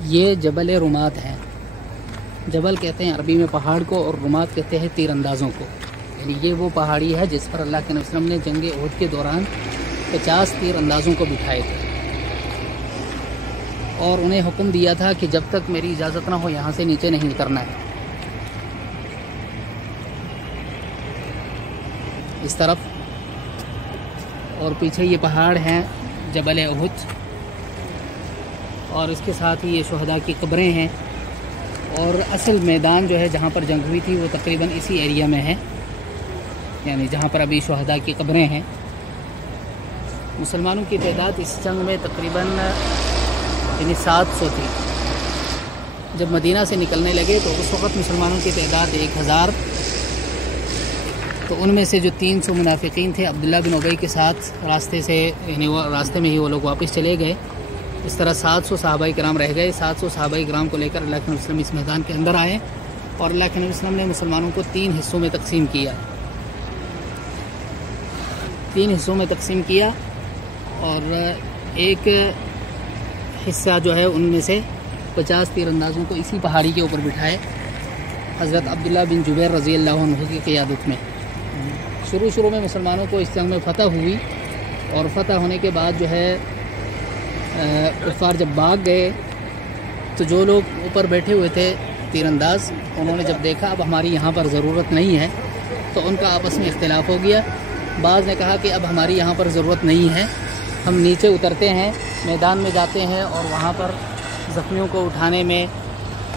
یہ جبل رمات ہے. جبل کہتے ہیں عربی میں پہاڑ کو، اور رمات کہتے ہیں تیر اندازوں کو. یعنی یہ وہ پہاڑی ہے جس پر اللہ کے نبی صلی اللہ علیہ وسلم نے جنگ احد کے دوران 50 تیر اندازوں کو بٹھائے تھے، اور انہیں حکم دیا تھا کہ جب تک میری اجازت نہ ہو یہاں سے نیچے نہیں اترنا ہے. اس طرف اور پیچھے یہ پہاڑ ہیں جبل احد، اور اس کے ساتھ ہی یہ شہداء کی قبریں ہیں. اور اصل میدان جو ہے جہاں پر جنگ ہوئی تھی وہ تقریباً اسی ایریا میں ہے، یعنی جہاں پر ابھی شہداء کی قبریں ہیں. مسلمانوں کی تعداد اس جنگ میں تقریباً 700 تھی. جب مدینہ سے نکلنے لگے تو اس وقت مسلمانوں کی تعداد 1000. تو ان میں سے جو 300 منافقین تھے عبداللہ بن ابی کے ساتھ راستے سے، یعنی وہ راستے میں ہی وہ لوگ واپس چلے گئے. اس طرح 700 صحابہ کرام رہ گئے. 700 صحابہ کرام کو لے کر اللہ کے نبی صلی اللہ علیہ وسلم اس میدان کے اندر آئے، اور اللہ کے نبی صلی اللہ علیہ وسلم نے مسلمانوں کو 3 حصوں میں تقسیم کیا. 3 حصوں میں تقسیم کیا، اور ایک حصہ جو ہے ان میں سے 50 تیر اندازوں کو اسی پہاڑی کے اوپر بٹھائے حضرت عبداللہ بن جبیر رضی اللہ عنہ کی قیادت میں. شروع میں مسلمانوں کو اس جنگ میں فتح ہوئی، اور فتح ہونے کے بعد جو ہے کفار جب بھاگ گئے تو جو لوگ اوپر بیٹھے ہوئے تھے تیر انداز، انہوں نے جب دیکھا اب ہماری یہاں پر ضرورت نہیں ہے تو ان کا آپس میں اختلاف ہو گیا. بعض نے کہا کہ اب ہماری یہاں پر ضرورت نہیں ہے، ہم نیچے اترتے ہیں، میدان میں جاتے ہیں، اور وہاں پر زخمیوں کو اٹھانے میں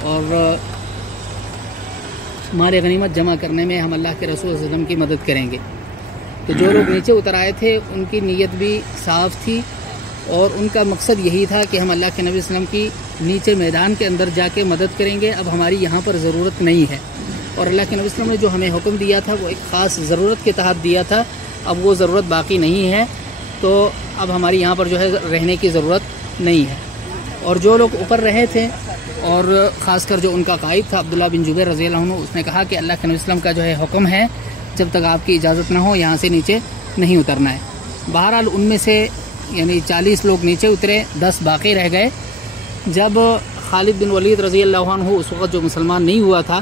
اور مال غنیمت جمع کرنے میں ہم اللہ کے رسول صلی اللہ علیہ وسلم کی مدد کریں گے. تو جو لوگ نیچے اتر آئے تھے ان کی نیت بھی صاف تھی، اور ان کا مقصد یہی تھا کہ ہم اللہ کے نبی صلی اللہ علیہ وسلم کی نیچے میدان کے اندر جا کے مدد کریں گے، اب ہماری یہاں پر ضرورت نہیں ہے. اور اللہ کے نبی صلی اللہ علیہ وسلم نے جو ہمیں حکم دیا تھا وہ ایک خاص ضرورت کے تحت دیا تھا، اب وہ ضرورت باقی نہیں ہے، تو اب ہماری یہاں پر جو ہے رہنے کی ضرورت نہیں ہے. اور جو لوگ اوپر رہے تھے، اور خاص کر جو ان کا قائد تھا عبداللہ بن جبیر رضی اللہ عنہ، اس نے کہا کہ اللہ کے نبی صلی اللہ علیہ وسلم کا جو ہے حکم ہے جب تک آپ کی اجازت نہ ہو یہاں سے نیچے نہیں اترنا ہے. بہرحال ان میں سے یعنی 40 لوگ نیچے اترے، 10 باقی رہ گئے. جب خالد بن ولید رضی اللہ عنہ اس وقت جو مسلمان نہیں ہوا تھا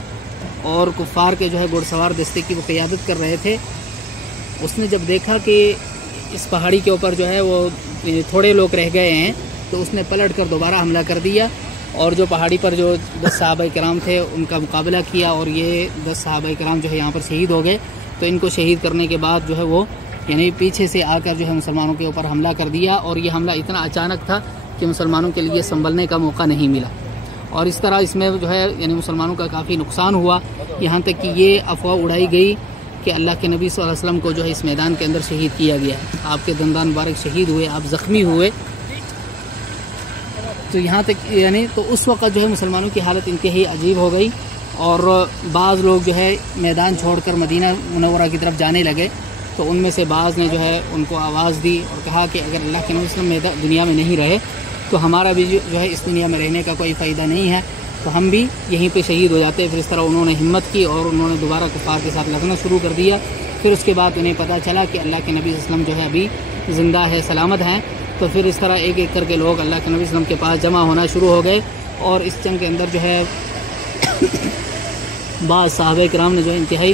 اور کفار کے جو ہے گھڑ سوار دستے کی وہ قیادت کر رہے تھے، اس نے جب دیکھا کہ اس پہاڑی کے اوپر جو ہے وہ تھوڑے لوگ رہ گئے ہیں، تو اس نے پلٹ کر دوبارہ حملہ کر دیا، اور جو پہاڑی پر جو 10 صحابہ کرام تھے ان کا مقابلہ کیا، اور یہ 10 صحابہ کرام جو ہے یہاں پر شہید ہو گئے. تو ان کو شہید کرنے کے بعد جو ہے وہ یعنی پیچھے سے آ کر جو ہے مسلمانوں کے اوپر حملہ کر دیا، اور یہ حملہ اتنا اچانک تھا کہ مسلمانوں کے لیے سنبھلنے کا موقع نہیں ملا. اور اس طرح اس میں جو ہے یعنی مسلمانوں کا کافی نقصان ہوا، یہاں تک کہ یہ افواہ اڑائی گئی کہ اللہ کے نبی صلی اللہ علیہ وسلم کو جو ہے اس میدان کے اندر شہید کیا گیا، آپ کے دندان مبارک شہید ہوئے، آپ زخمی ہوئے. تو یہاں تک یعنی تو اس وقت جو ہے مسلمانوں کی حالت انتہائی عجیب ہو گئی، اور بعض لوگ جو ہے میدان چھوڑ کر مدینہ منورہ کی طرف جانے لگے. تو ان میں سے بعض نے جو ہے ان کو آواز دی اور کہا کہ اگر اللہ کے نبی صلی اللہ علیہ وسلم دنیا میں نہیں رہے تو ہمارا بھی جو ہے اس دنیا میں رہنے کا کوئی فائدہ نہیں ہے، تو ہم بھی یہیں پہ شہید ہو جاتے. پھر اس طرح انہوں نے ہمت کی اور انہوں نے دوبارہ کفار کے ساتھ لڑنا شروع کر دیا. پھر اس کے بعد انہیں پتہ چلا کہ اللہ کے نبی صلی اللہ علیہ وسلم جو ہے ابھی زندہ ہے، سلامت ہیں. تو پھر اس طرح ایک ایک کر کے لوگ اللہ کے نبی صلی اللہ علیہ وسلم کے پاس جمع ہونا شروع ہو گئے، اور اس جنگ کے اندر جو ہے بعض صحابہ کرام نے جو انتہائی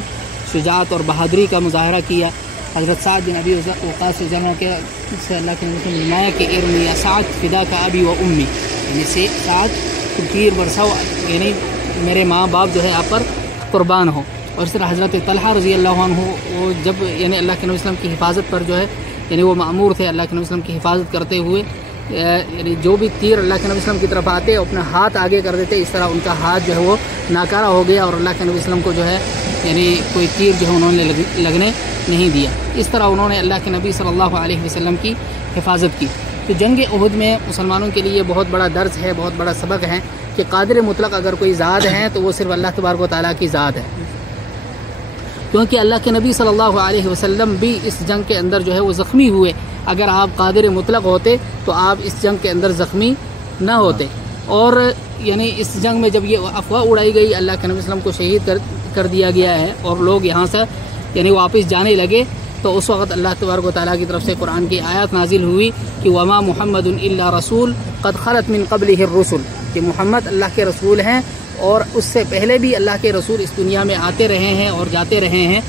شجاعت اور بہادری کا مظاہرہ کیا. حضرت سعد بن ابی وقاص سے جمع کے سے اللہ کے نبی نے فرمایا کہ ارمی یا سعد فدا کا ابی و امی، یعنی سے سعد تیر برساؤ، یعنی میرے ماں باپ جو ہے آپ پر قربان ہو. اور اس طرح حضرت طلحہ رضی اللہ عنہ وہ جب یعنی اللہ کے نبی صلی اللہ علیہ وسلم کی حفاظت پر جو ہے یعنی وہ مأمور تھے اللہ کے نبی صلی اللہ علیہ وسلم کی حفاظت کرتے ہوئے، یعنی جو بھی تیر اللہ کے نبی صلی اللہ علیہ وسلم کی طرف آتے اپنا ہاتھ آگے کر دیتے. اس طرح ان کا ہاتھ جو ہے وہ ناکارہ ہو گیا، اور اللہ کے نبی صلی اللہ علیہ وسلم کو جو ہے یعنی کوئی تیر جو ہے انہوں نے لگنے نہیں دیا. اس طرح انہوں نے اللہ کے نبی صلی اللہ علیہ وسلم کی حفاظت کی. تو جنگ احد میں مسلمانوں کے لیے بہت بڑا درس ہے، بہت بڑا سبق ہے کہ قادر مطلق اگر کوئی ذات ہے تو وہ صرف اللہ تبارک و تعالیٰ کی ذات ہے، کیونکہ اللہ کے نبی صلی اللہ علیہ وسلم بھی اس جنگ کے اندر جو ہے وہ زخمی ہوئے. اگر آپ قادر مطلق ہوتے تو آپ اس جنگ کے اندر زخمی نہ ہوتے. اور یعنی اس جنگ میں جب یہ افواہ اڑائی گئی اللہ کے نبی صلی اللہ علیہ وسلم کو شہید کر دیا گیا ہے اور لوگ یہاں سے یعنی واپس جانے لگے، تو اس وقت اللہ تبارک و تعالیٰ کی طرف سے قرآن کی آیات نازل ہوئی کہ وما محمد الا رسول قد خلت من قبلہ الرسل، کہ محمد اللہ کے رسول ہیں اور اس سے پہلے بھی اللہ کے رسول اس دنیا میں آتے رہے ہیں اور جاتے رہے ہیں.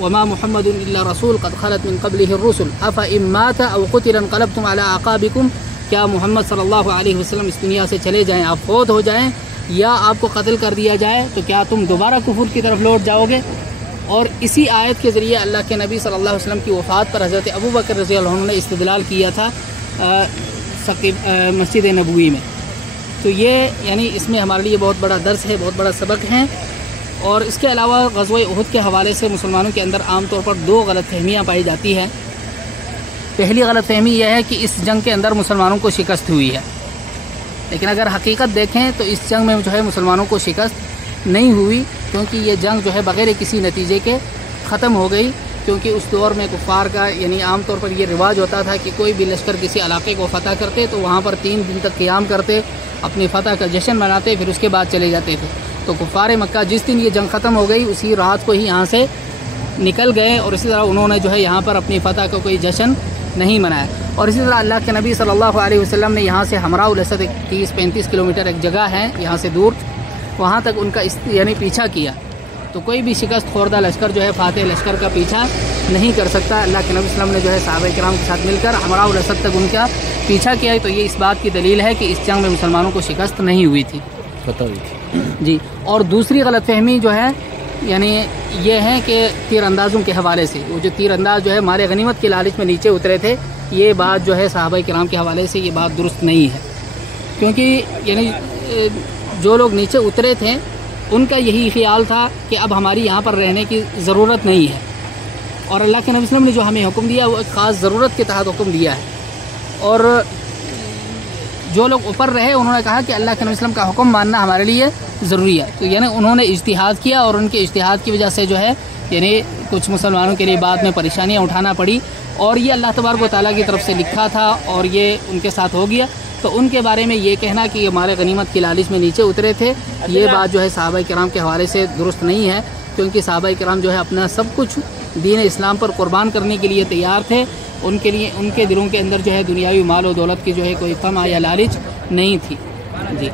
وما محمد الا رسول قد خلت من قبله الرسل افإن مات او قتل انقلبتم على اعقابكم. کیا محمد صلی اللہ علیہ وسلم اس دنیا سے چلے جائیں، آپ فوت ہو جائیں یا آپ کو قتل کر دیا جائے تو کیا تم دوبارہ کفر کی طرف لوٹ جاؤ گے؟ اور اسی آیت کے ذریعے اللہ کے نبی صلی اللہ علیہ وسلم کی وفات پر حضرت ابوبکر رضی اللہ عنہ نے استدلال کیا تھا مسجد نبوی میں. تو یہ یعنی اس میں ہمارے لیے بہت بڑا درس ہے، بہت بڑا سبق ہے. اور اس کے علاوہ غزوہ احد کے حوالے سے مسلمانوں کے اندر عام طور پر 2 غلط فہمیاں پائی جاتی ہیں. پہلی غلط فہمی یہ ہے کہ اس جنگ کے اندر مسلمانوں کو شکست ہوئی ہے، لیکن اگر حقیقت دیکھیں تو اس جنگ میں جو ہے مسلمانوں کو شکست نہیں ہوئی، کیونکہ یہ جنگ جو ہے بغیر کسی نتیجے کے ختم ہو گئی. کیونکہ اس دور میں کفار کا یعنی عام طور پر یہ رواج ہوتا تھا کہ کوئی بھی لشکر کسی علاقے کو فتح کرتے تو وہاں پر 3 دن تک قیام کرتے، اپنی فتح کا جشن مناتے، پھر اس کے بعد چلے جاتے تھے. تو کفار مکہ جس دن یہ جنگ ختم ہو گئی اسی رات کو ہی یہاں سے نکل گئے، اور اسی طرح انہوں نے جو ہے یہاں پر اپنی فتح کا کوئی جشن نہیں منایا. اور اسی طرح اللہ کے نبی صلی اللہ علیہ وسلم نے یہاں سے حمراء الاسد 30-35 کلومیٹر ایک جگہ ہے یہاں سے دور، وہاں تک ان کا یعنی پیچھا کیا. تو کوئی بھی شکست خوردہ لشکر جو ہے فاتح لشکر کا پیچھا نہیں کر سکتا. اللہ کے نبی صلی اللہ علیہ وسلم نے جو ہے صحابہ کرام کے ساتھ مل کر حمراء الاسد تک ان کا پیچھا کیا ہے. تو یہ اس بات کی دلیل ہے کہ اس جنگ میں مسلمانوں کو شکست نہیں ہوئی تھی، فتح ہوئی تھی جی. اور دوسری غلط فہمی جو ہے یعنی یہ ہے کہ تیر اندازوں کے حوالے سے، وہ جو تیر انداز جو ہے مال غنیمت کے لالچ میں نیچے اترے تھے، یہ بات جو ہے صحابہ کرام کے حوالے سے یہ بات درست نہیں ہے. کیونکہ یعنی جو لوگ نیچے اترے تھے ان کا یہی خیال تھا کہ اب ہماری یہاں پر رہنے کی ضرورت نہیں ہے، اور اللہ کے نبی صلی اللہ علیہ وسلم نے جو ہمیں حکم دیا وہ ایک خاص ضرورت کے تحت حکم دیا ہے. اور جو لوگ اوپر رہے انہوں نے کہا کہ اللہ کے نبی صلی اللہ علیہ وسلم کا حکم ماننا ہمارے لیے ضروری ہے. تو یعنی انہوں نے اجتہاد کیا، اور ان کے اجتہاد کی وجہ سے جو ہے یعنی کچھ مسلمانوں کے لیے بعد میں پریشانیاں اٹھانا پڑی، اور یہ اللہ تبارک و تعالیٰ کی طرف سے لکھا تھا اور یہ ان کے ساتھ ہو گیا. تو ان کے بارے میں یہ کہنا کہ یہ مال غنیمت کی لالچ میں نیچے اترے تھے، یہ بات جو ہے صحابہ کرام کے حوالے سے درست نہیں ہے. کیونکہ صحابہ کرام جو ہے اپنا سب کچھ دین اسلام پر قربان کرنے کے لیے تیار تھے. ان کے لیے ان کے دلوں کے اندر جو ہے دنیاوی مال و دولت کی جو ہے کوئی طمع یا لالچ نہیں تھی جی.